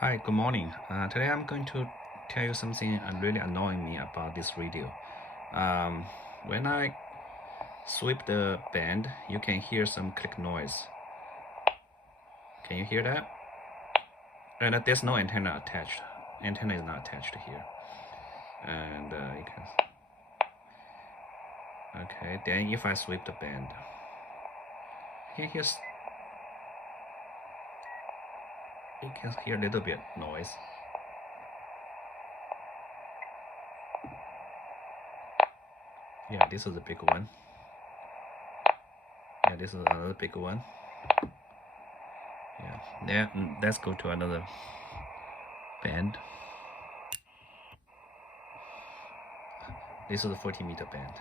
Hi, good morning. Today I'm going to tell you something really annoying me about this radio. When I sweep the band, you can hear some click noise. Can you hear that? And there's no antenna attached. Antenna is not attached here. And you can. Okay, then if I sweep the band, you can hear a little bit noise. Yeah, this is a big one. Yeah, this is another big one. Yeah, then let's go to another band. This is a 40-meter band.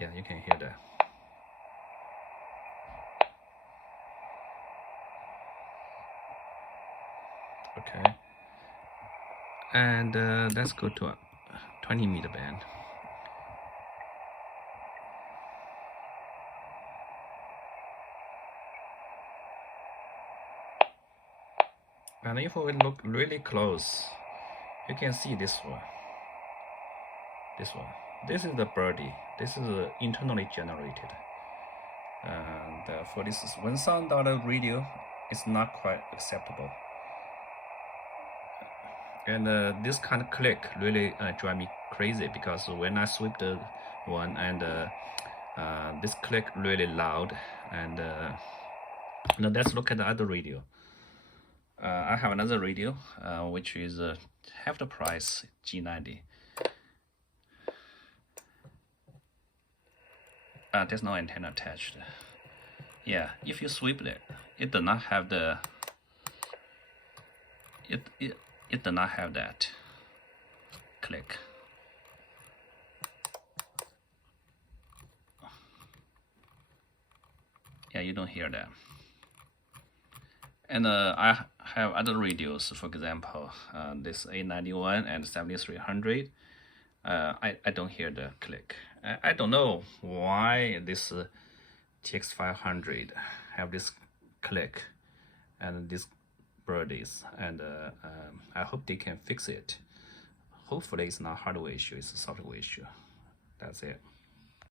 Yeah, you can hear that. Okay. And let's go to a 20-meter band. And if we look really close, you can see this one. This one. This is the birdie. This is internally generated. And for this $1,000 radio, it's not quite acceptable. And this kind of click really drive me crazy, because when I sweep the one, and this click really loud. And now let's look at the other radio. I have another radio, which is half the price, G90. There's no antenna attached. Yeah, if you sweep it, it does not have the. It does not have that click. Yeah, you don't hear that. And I have other radios, for example, this A91 and 7300. I don't hear the click. I don't know why this TX500 have this click and this birdies, and I hope they can fix it. Hopefully it's not hardware issue, it's a software issue. That's it.